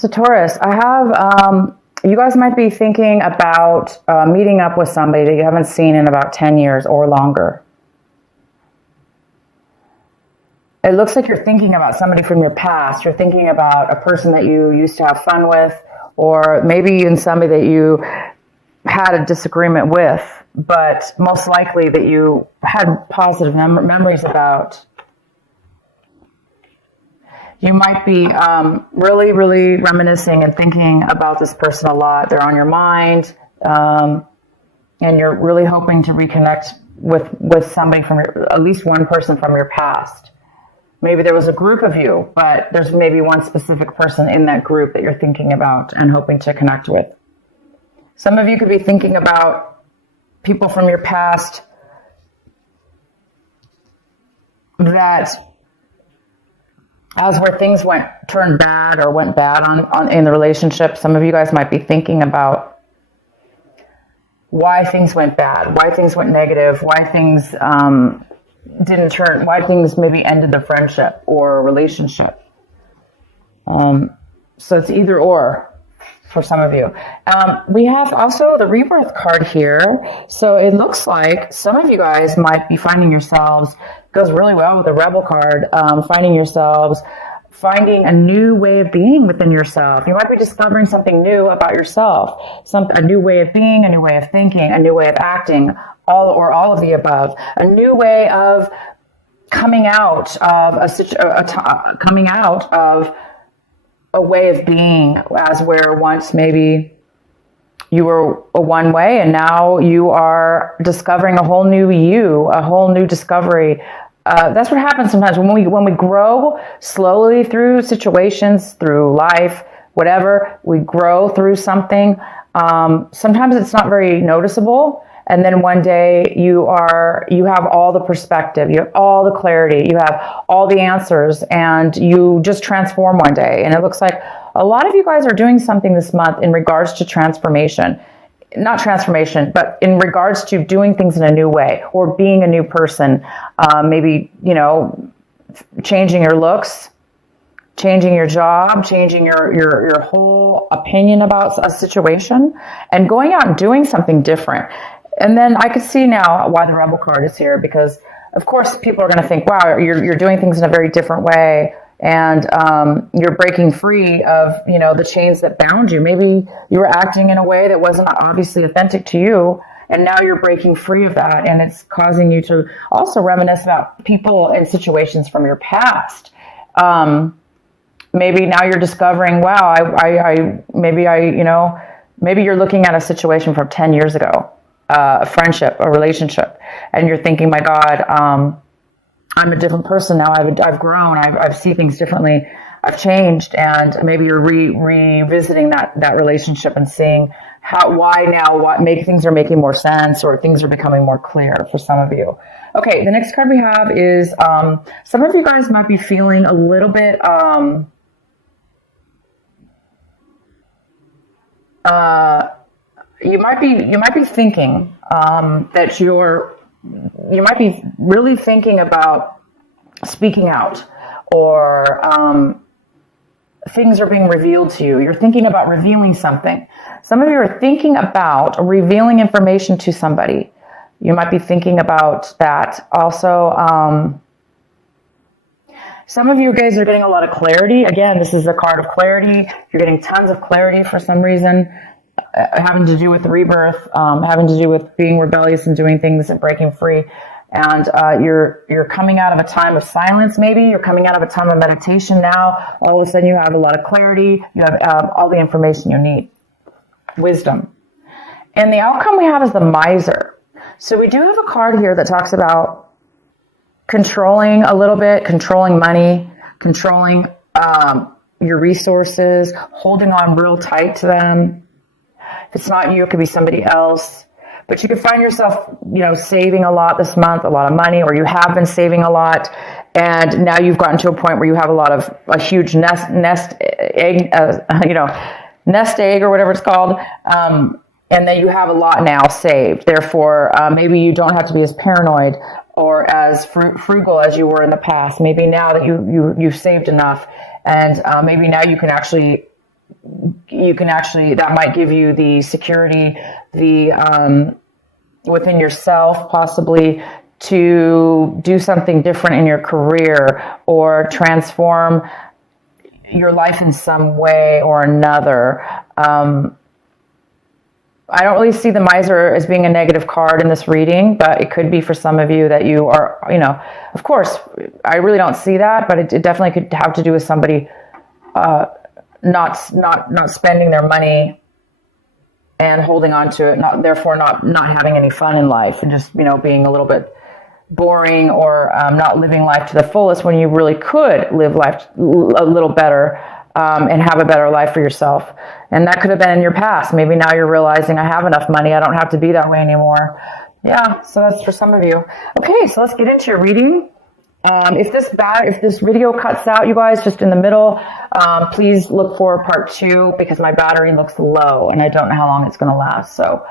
So Taurus, I have, you guys might be thinking about meeting up with somebody that you haven't seen in about 10 years or longer. It looks like you're thinking about somebody from your past. You're thinking about a person that you used to have fun with, or maybe even somebody that you had a disagreement with, but most likely that you had positive memories about. You might be really, really reminiscing and thinking about this person a lot. They're on your mind, and you're really hoping to reconnect with somebody from at least one person from your past. Maybe there was a group of you, but there's maybe one specific person in that group that you're thinking about and hoping to connect with. Some of you could be thinking about people from your past that, as where things turned bad or went bad in the relationship, some of you guys might be thinking about why things went bad, why things went negative, why things didn't turn, why things maybe ended the friendship or relationship. So it's either or for some of you. We have also the rebirth card here. So it looks like some of you guys might be finding yourselves, goes really well with the rebel card, finding a new way of being within yourself. You might be discovering something new about yourself, a new way of being, a new way of thinking, a new way of acting, all of the above, a new way of coming out of a way of being, as where once maybe you were a one way and now you are discovering a whole new you, a whole new discovery. That's what happens sometimes when we grow slowly through situations, through life, whatever. We grow through something. Sometimes it's not very noticeable. And then one day you have all the perspective, you have all the clarity, you have all the answers, and you just transform one day. And it looks like a lot of you guys are doing something this month in regards to transformation. Not transformation, but in regards to doing things in a new way or being a new person. Maybe, changing your looks, changing your job, changing your whole opinion about a situation, and going out and doing something different. And then I could see now why the Rebel card is here, because of course people are going to think, wow, you're doing things in a very different way, and you're breaking free of the chains that bound you. Maybe you were acting in a way that wasn't obviously authentic to you, and now you're breaking free of that, and it's causing you to also reminisce about people and situations from your past. Maybe now you're discovering, wow, maybe you're looking at a situation from 10 years ago. A friendship, a relationship, and you're thinking, my God, I'm a different person now. I've grown. I've seen things differently. I've changed, and maybe you're revisiting that relationship and seeing things are making more sense, or things are becoming more clear for some of you. Okay, the next card we have is some of you guys might be feeling a little bit you might be thinking that you might be really thinking about speaking out, or things are being revealed to you. You're thinking about revealing something. Some of you are thinking about revealing information to somebody. You might be thinking about that. Also, some of you guys are getting a lot of clarity. Again, this is a card of clarity. You're getting tons of clarity for some reason. Having to do with the rebirth, having to do with being rebellious and doing things and breaking free. And you're coming out of a time of silence, maybe. You're coming out of a time of meditation now. All of a sudden you have a lot of clarity. You have all the information you need. Wisdom. And the outcome we have is the miser. So we do have a card here that talks about controlling a little bit, controlling money, controlling your resources, holding on real tight to them. If it's not you, it could be somebody else. But you could find yourself, saving a lot this month, a lot of money, or you have been saving a lot, and now you've gotten to a point where you have a huge nest egg, nest egg or whatever it's called, and then you have a lot now saved. Therefore, maybe you don't have to be as paranoid or as frugal as you were in the past. Maybe now that you've saved enough, and maybe now you can actually you can actually, that might give you the security, the within yourself, possibly to do something different in your career or transform your life in some way or another. I don't really see the miser as being a negative card in this reading, but it could be for some of you that you are, of course, I really don't see that, but it definitely could have to do with somebody not spending their money and holding on to it, therefore not having any fun in life and just, being a little bit boring or not living life to the fullest when you really could live life a little better and have a better life for yourself. And that could have been in your past. Maybe now you're realizing I have enough money. I don't have to be that way anymore. Yeah, so that's for some of you. Okay, so let's get into your reading. If this video cuts out, you guys, just in the middle, please look for part 2 because my battery looks low and I don't know how long it's going to last. So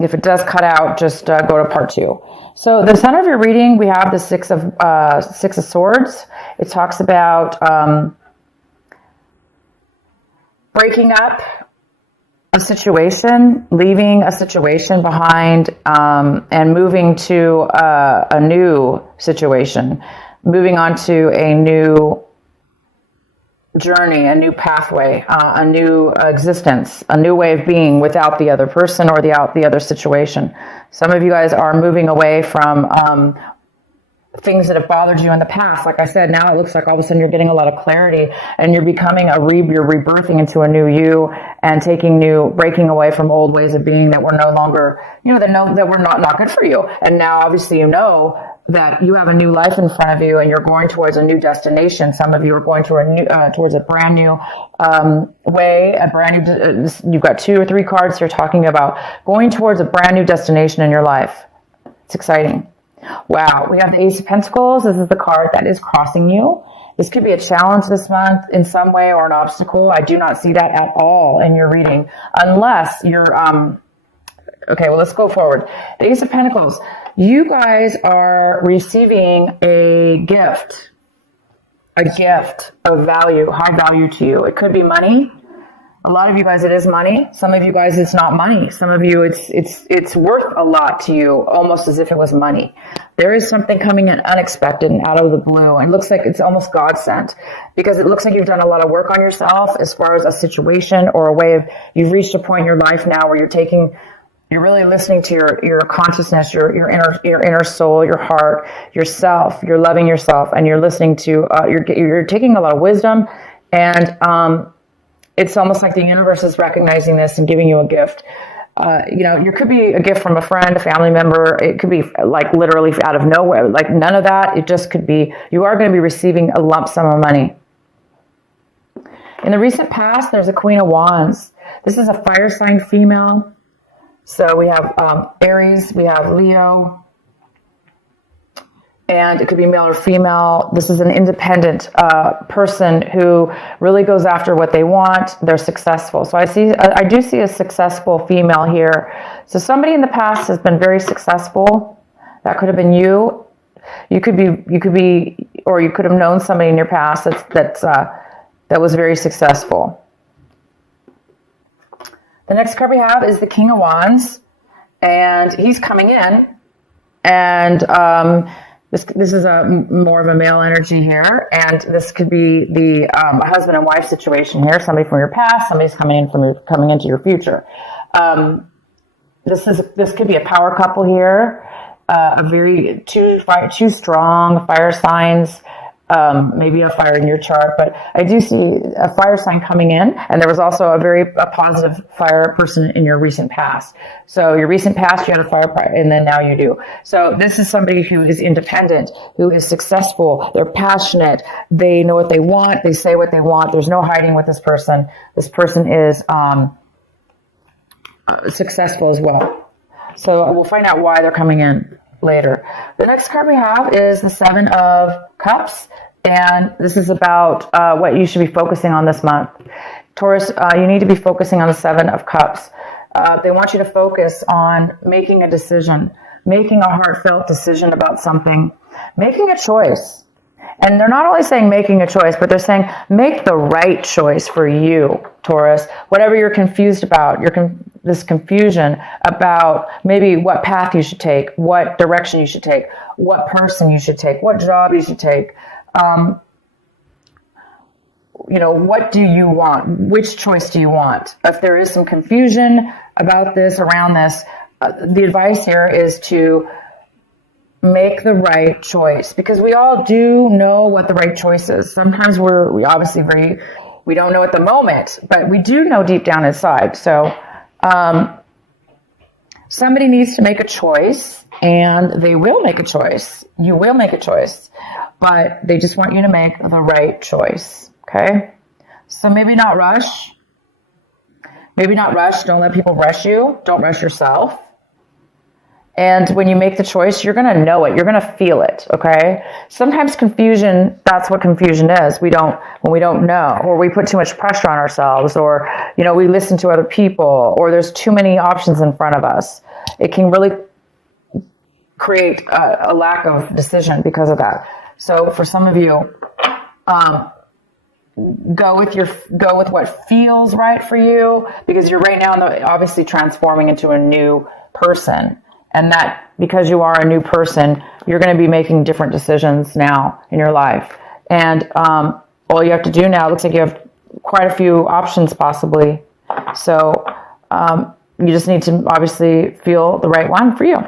if it does cut out, just go to part 2. So the center of your reading, we have the Six of Swords. It talks about breaking up a situation, leaving a situation behind, and moving to a new situation, moving on to a new journey, a new pathway, a new existence, a new way of being without the other person or the other situation. Some of you guys are moving away from things that have bothered you in the past. Like I said, now it looks like all of a sudden you're getting a lot of clarity and you're becoming you're rebirthing into a new you and breaking away from old ways of being that were no longer, that were not good for you. And now obviously that you have a new life in front of you and you're going towards a new destination. Some of you are going towards a brand new way, you've got 2 or 3 cards here talking about going towards a brand new destination in your life. It's exciting. Wow, we have the Ace of Pentacles. This is the card that is crossing you. This could be a challenge this month in some way or an obstacle. I do not see that at all in your reading unless you're, okay, well, let's go forward. The Ace of Pentacles. You guys are receiving a gift of value, high value to you. It could be money. A lot of you guys, it is money. Some of you guys, it's not money. Some of you, it's worth a lot to you, almost as if it was money. There is something coming in unexpected and out of the blue. And it looks like it's almost God sent because it looks like you've done a lot of work on yourself as far as a situation or a way of, you've reached a point in your life now where you're really listening to your consciousness, your inner soul, your heart, yourself. You're loving yourself and you're listening to, you're taking a lot of wisdom and, it's almost like the universe is recognizing this and giving you a gift. You could be a gift from a friend, a family member. It could be like literally out of nowhere, like none of that. It just could be, you are going to be receiving a lump sum of money. In the recent past, there's a Queen of Wands. This is a fire sign female. So we have Aries, we have Leo, and it could be male or female. This is an independent person who really goes after what they want. They're successful. So I do see a successful female here. So somebody in the past has been very successful. That could have been you. You could be, or you could have known somebody in your past that was very successful. The next card we have is the King of Wands, and he's coming in, and This is more of a male energy here, and this could be the husband and wife situation here. Somebody from your past, somebody's coming into your future. This could be a power couple here. Two strong fire signs. Maybe a fire in your chart, but I do see a fire sign coming in, and there was also a positive fire person in your recent past. So your recent past, you had a fire, and then now you do. So this is somebody who is independent, who is successful. They're passionate. They know what they want. They say what they want. There's no hiding with this person. This person is successful as well. So we'll find out why they're coming in later. The next card we have is the Seven of Cups, and this is about what you should be focusing on this month. Taurus, you need to be focusing on the Seven of Cups. They want you to focus on making a decision, making a heartfelt decision about something, making a choice. And they're not only saying making a choice, but they're saying make the right choice for you, Taurus. Whatever you're confused about, this confusion about maybe what path you should take, what direction you should take, what person you should take, what job you should take. What do you want? Which choice do you want? If there is some confusion about this, around this, the advice here is to make the right choice, because we all do know what the right choice is. Sometimes we obviously we don't know at the moment, but we do know deep down inside. So somebody needs to make a choice, and they will make a choice. You will make a choice, but they just want you to make the right choice. Okay? So maybe not rush. Maybe not rush. Don't let people rush you. Don't rush yourself. And when you make the choice, you're going to know it. You're going to feel it, okay? Sometimes confusion, that's what confusion is. When we don't know, or we put too much pressure on ourselves, or, we listen to other people, or there's too many options in front of us. It can really create a lack of decision because of that. So for some of you, go with what feels right for you, because you're right now obviously transforming into a new person. And that, because you are a new person, you're going to be making different decisions now in your life. And all you have to do now, it looks like you have quite a few options possibly. So you just need to obviously feel the right one for you.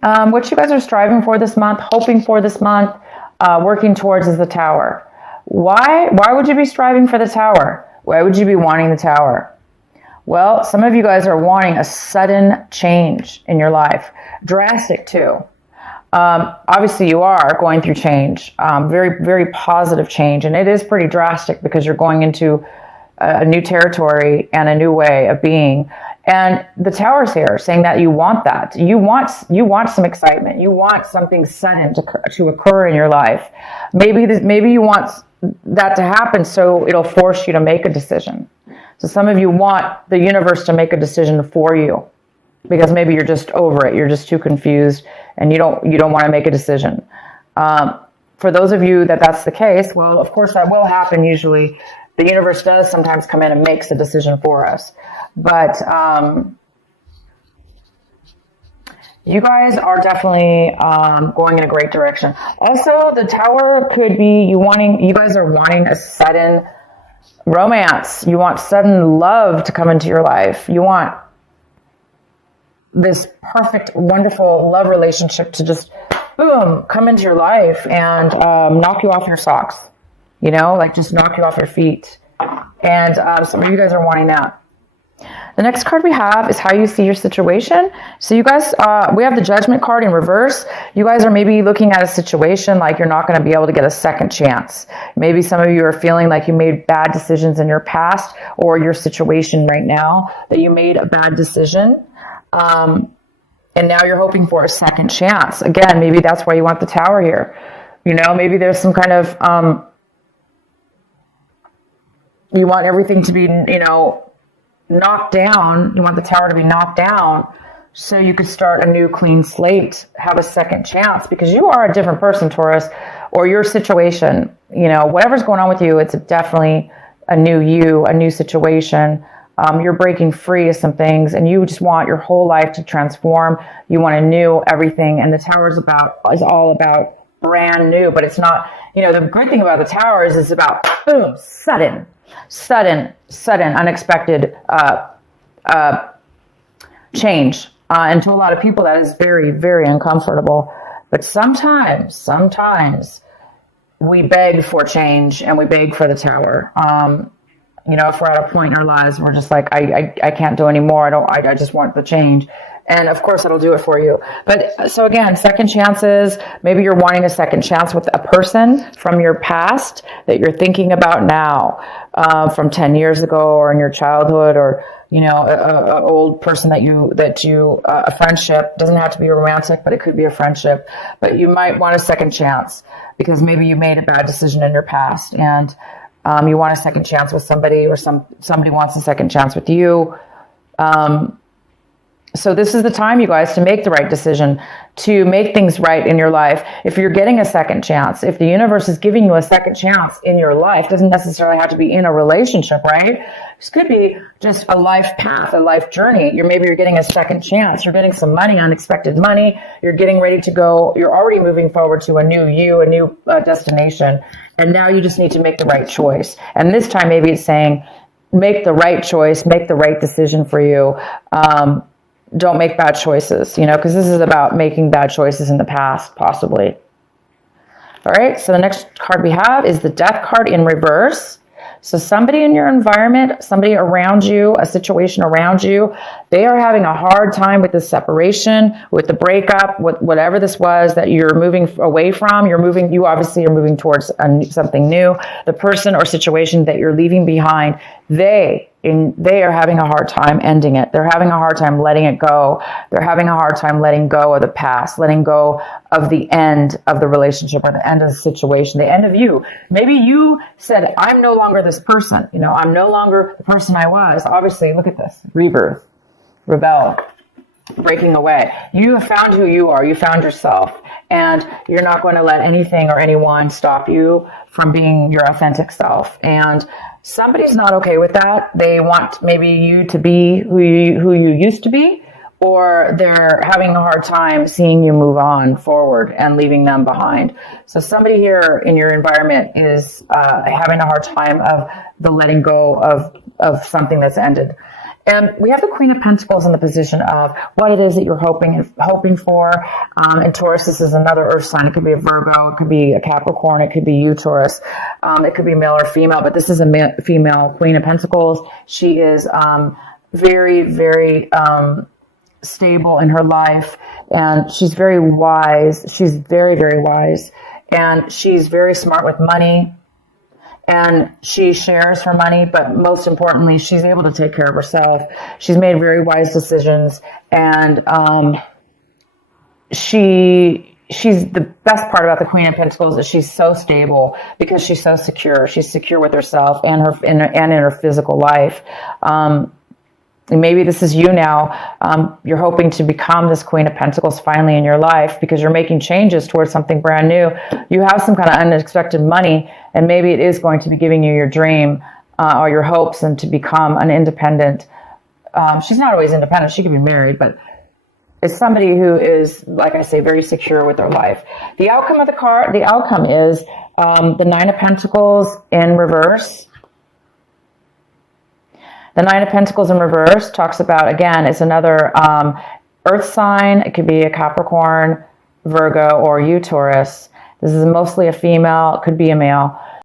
What you guys are striving for this month, hoping for this month, working towards is the Tower. Why would you be striving for the Tower? Why would you be wanting the Tower? Well, some of you guys are wanting a sudden change in your life. Drastic too. Obviously you are going through change, very, very positive change. And it is pretty drastic because you're going into a new territory and a new way of being. And the Tower's here saying that you want that. You want some excitement. You want something sudden to occur in your life. Maybe you want that to happen so it'll force you to make a decision. So some of you want the universe to make a decision for you, because maybe you're just over it. You're just too confused and you don't want to make a decision. For those of you that's the case, well, of course that will happen usually. The universe does sometimes come in and makes a decision for us. But you guys are definitely going in a great direction. Also, the Tower could be you guys are wanting a sudden romance. You want sudden love to come into your life. You want this perfect, wonderful love relationship to just, boom, come into your life and knock you off your socks. Just knock you off your feet. And some of you guys are wanting that. The next card we have is how you see your situation. So you guys, we have the Judgment card in reverse. You guys are maybe looking at a situation like you're not going to be able to get a second chance. Maybe some of you are feeling like you made bad decisions in your past, or your situation right now, that you made a bad decision. And now you're hoping for a second chance. Again, maybe that's why you want the Tower here. Maybe there's some kind of, you want everything to be, knocked down. You want the Tower to be knocked down so you could start a new clean slate, have a second chance, because you are a different person, Taurus, or your situation, whatever's going on with you, it's definitely a new you, a new situation. You're breaking free of some things, and you just want your whole life to transform. You want to new everything, and the Tower is all about brand new, but it's not, the good thing about the Tower is it's about, boom, sudden, unexpected change. And to a lot of people, that is very, very uncomfortable. But sometimes we beg for change and we beg for the Tower. If we're at a point in our lives, we're just like, I can't do anymore. I just want the change. And of course, it'll do it for you. But so again, second chances, maybe you're wanting a second chance with a person from your past that you're thinking about now, from 10 years ago, or in your childhood, or, an old person a friendship. Doesn't have to be romantic, but it could be a friendship. But you might want a second chance because maybe you made a bad decision in your past, and you want a second chance with somebody, or somebody wants a second chance with you. So this is the time, you guys, to make the right decision, to make things right in your life. If you're getting a second chance, if the universe is giving you a second chance in your life, doesn't necessarily have to be in a relationship, right? This could be just a life path, a life journey. Maybe you're getting a second chance. You're getting some money, unexpected money. You're getting ready to go. You're already moving forward to a new you, a new destination. And now you just need to make the right choice. And this time, maybe it's saying, make the right choice, make the right decision for you. Don't make bad choices, because this is about making bad choices in the past, possibly. All right, so the next card we have is the Death card in reverse. So somebody in your environment, somebody around you, a situation around you, they are having a hard time with the separation, with the breakup, with whatever this was that you're moving away from. You obviously are moving towards something new. The person or situation that you're leaving behind, they are having a hard time ending it. They're having a hard time letting it go. They're having a hard time letting go of the past, letting go of the end of the relationship or the end of the situation, the end of you. Maybe you said, I'm no longer this person. I'm no longer the person I was. Obviously, look at this. Rebirth, rebel, breaking away. You have found who you are. You found yourself. And you're not going to let anything or anyone stop you from being your authentic self. And somebody's not okay with that. They want maybe you to be who you used to be, or they're having a hard time seeing you move on forward and leaving them behind. So somebody here in your environment is having a hard time of the letting go of something that's ended. And we have the Queen of Pentacles in the position of what it is that you're hoping for. And Taurus, this is another earth sign. It could be a Virgo. It could be a Capricorn. It could be you, Taurus. It could be male or female. But this is a female Queen of Pentacles. She is very, very stable in her life. And she's very wise. She's very, very wise. And she's very smart with money. And she shares her money, but most importantly, she's able to take care of herself. She's made very wise decisions, and she's the best part about the Queen of Pentacles is she's so stable because she's so secure. She's secure with herself and in her physical life. And maybe this is you now. You're hoping to become this Queen of Pentacles finally in your life because you're making changes towards something brand new. You have some kind of unexpected money, and maybe it is going to be giving you your dream or your hopes and to become an independent. She's not always independent. She could be married, but it's somebody who is, like I say, very secure with their life. The outcome of the outcome is the Nine of Pentacles in reverse. The Nine of Pentacles in reverse talks about, again, it's another earth sign. It could be a Capricorn, Virgo, or you, Taurus. This is mostly a female. It could be a male.